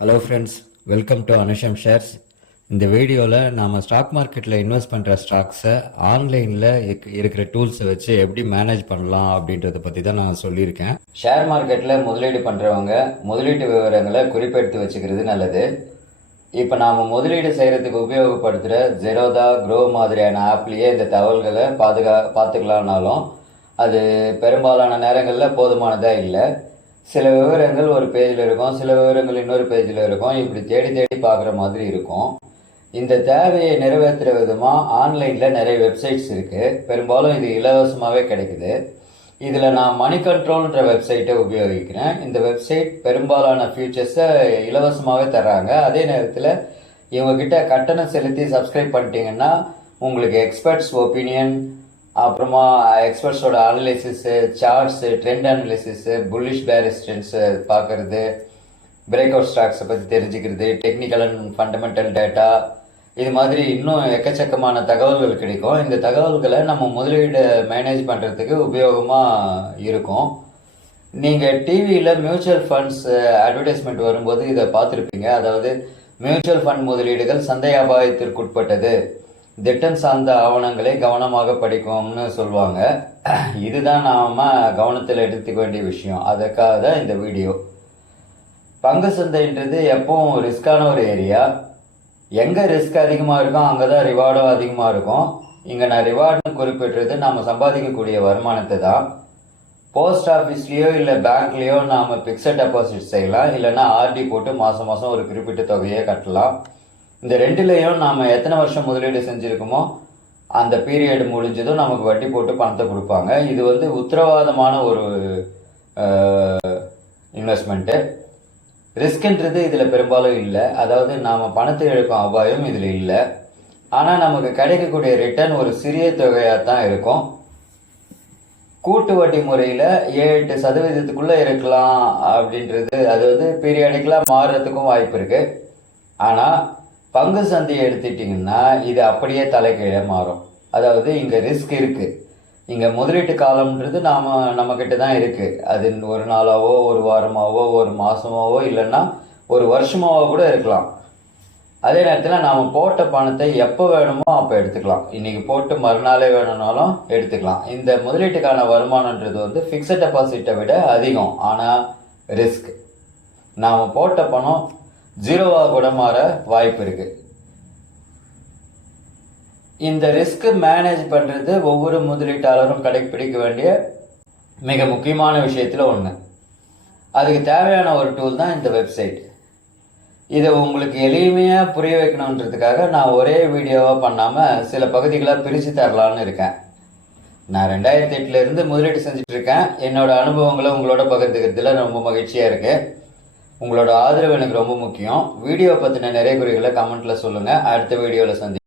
Hello friends, welcome to Anusham shares. இந்த வீடியோவில் நாம் ஸ்டாக் மார்க்கெட்டில் இன்வெஸ்ட் பண்ணுற ஸ்டாக்ஸை ஆன்லைனில் இருக்கிற டூல்ஸை வச்சு எப்படி மேனேஜ் பண்ணலாம் அப்படின்றத பற்றி தான் நான் சொல்லியிருக்கேன். ஷேர் மார்க்கெட்டில் முதலீடு பண்ணுறவங்க முதலீட்டு விவரங்களை குறிப்பெடுத்து வச்சுக்கிறது நல்லது. இப்போ நாம் முதலீடு செய்கிறதுக்கு உபயோகப்படுத்துகிற ஜெரோதா, க்ரோ மாதிரியான ஆப்லேயே இந்த தகவல்களை பார்த்துக்கலான்னாலும் அது பெரும்பாலான நேரங்களில் போதுமானதாக இல்லை. சில விவரங்கள் ஒரு பேஜில் இருக்கும், சில விவரங்கள் இன்னொரு பேஜில் இருக்கும். இப்படி தேடி தேடி பார்க்குற மாதிரி இருக்கும். இந்த தேவையை நிறைவேற்றுற விதமாக ஆன்லைனில் நிறைய வெப்சைட்ஸ் இருக்குது. பெரும்பாலும் இது இலவசமாகவே கிடைக்குது. இதில் நான் மணி கண்ட்ரோல்ன்ற வெப்சைட்டை உபயோகிக்கிறேன். இந்த வெப்சைட் பெரும்பாலான ஃபியூச்சர்ஸை இலவசமாகவே தர்றாங்க. அதே நேரத்தில் இவங்ககிட்ட கட்டணம் செலுத்தி சப்ஸ்கிரைப் பண்ணிட்டீங்கன்னா உங்களுக்கு எக்ஸ்பர்ட்ஸ் ஒப்பீனியன், அப்புறமா எக்ஸ்பர்ட்ஸோட analysis, charts, trend analysis, bullish bearish trends பார்க்கறது, பிரேக் அவுட் ஸ்டாக்ஸை பற்றி தெரிஞ்சுக்கிறது, டெக்னிக்கல் அண்ட் ஃபண்டமெண்டல் டேட்டா, இது மாதிரி இன்னும் எக்கச்சக்கமான தகவல்கள் கிடைக்கும். இந்த தகவல்களை நம்ம முதலீடு மேனேஜ் பண்ணுறதுக்கு உபயோகமாக இருக்கும். நீங்கள் டிவியில் மியூச்சுவல் ஃபண்ட்ஸ் அட்வர்டைஸ்மெண்ட் வரும்போது இதை பார்த்துருப்பீங்க. அதாவது மியூச்சுவல் ஃபண்ட் முதலீடுகள் சந்தை அபாயத்திற்குட்பட்டது, திட்டம் சார்ந்த ஆவணங்களை கவனமாக படிக்கும்னு சொல்லுவாங்க. இதுதான் நாம் கவனத்தில் எடுத்துக்க வேண்டிய விஷயம். அதுக்காக தான் இந்த வீடியோ. பங்கு சந்தைன்றது எப்பவும் ரிஸ்கான ஒரு ஏரியா. எங்கே ரிஸ்க் அதிகமாக இருக்கும் அங்கே தான் ரிவார்டும் அதிகமாக இருக்கும். இங்கே நான் ரிவார்டுன்னு குறிப்பிட்றது நாம் சம்பாதிக்கக்கூடிய வருமானத்தை தான். போஸ்ட் ஆஃபீஸ்லேயோ இல்லை பேங்க்லேயோ நாம் பிக்சட் டெபாசிட் செய்யலாம், இல்லைன்னா ஆர்டி போட்டு மாதம் மாதம் ஒரு குறிப்பிட்ட தொகையை கட்டலாம். இந்த ரெண்டுலேயும் நாம் எத்தனை வருஷம் முதலீடு செஞ்சுருக்கோமோ அந்த பீரியட் முடிஞ்சதும் நமக்கு வட்டி போட்டு பணத்தை கொடுப்பாங்க. இது உத்தரவாதமான ஒரு இன்வெஸ்ட்மெண்ட்டு. ரிஸ்க்ன்றது இதில் பெரும்பாலும் இல்லை. அதாவது நாம் பணத்தை இழக்கும் அபாயம் இதில் இல்லை. ஆனால் நமக்கு கிடைக்கக்கூடிய ரிட்டர்ன் ஒரு சிறிய தொகையாக தான் இருக்கும். கூட்டு வட்டி முறையில் 7-8% இருக்கலாம் அப்படின்றது அது பீரியாடிக்கலாக மாறுறதுக்கும் வாய்ப்பு இருக்குது. ஆனால் பங்கு சந்தையை எடுத்துட்டிங்கன்னா இது அப்படியே தலைகீழே மாறும். அதாவது இங்கே ரிஸ்க் இருக்குது. இங்கே முதலீட்டு காலம்ன்றது நம்மக்கிட்ட தான் இருக்குது. அது ஒரு நாளாவோ, ஒரு வாரமாவோ, ஒரு மாதமாவோ, இல்லைன்னா ஒரு வருஷமாவோ கூட இருக்கலாம். அதே நேரத்தில் நாம் போட்ட பணத்தை எப்போ வேணுமோ அப்போ எடுத்துக்கலாம். இன்றைக்கி போட்டு மறுநாளே வேணும்னாலும் எடுத்துக்கலாம். இந்த முதலீட்டுக்கான வருமானன்றது ஃபிக்ஸட் டெபாசிட்டை விட அதிகம். ஆனால் ரிஸ்க். நாம் போட்ட பணம் ஜீரோவாக கூட மாற வாய்ப்பு இருக்கு. இந்த ரிஸ்க் மேனேஜ் பண்ணுறது ஒவ்வொரு முதலீட்டாளரும் கடைப்பிடிக்க வேண்டிய மிக முக்கியமான விஷயத்தில் ஒன்று. அதுக்கு தேவையான ஒரு டூல் தான் இந்த வெப்சைட். இதை உங்களுக்கு எளிமையாக புரிய வைக்கணுன்றதுக்காக நான் ஒரே வீடியோவாக பண்ணாமல் சில பகுதிகளாக பிரித்து தரலான்னு இருக்கேன். நான் 2008 முதலீடு செஞ்சுட்டு இருக்கேன். என்னோட அனுபவங்களை உங்களோட பகிர்ந்துக்கிறதுல ரொம்ப மகிழ்ச்சியாக இருக்கு. உங்களோட ஆதரவு எனக்கு ரொம்ப முக்கியம். வீடியோ பற்றின நிறைய குறிகளை கமெண்ட்டில் சொல்லுங்கள். அடுத்த வீடியோவில் சந்தி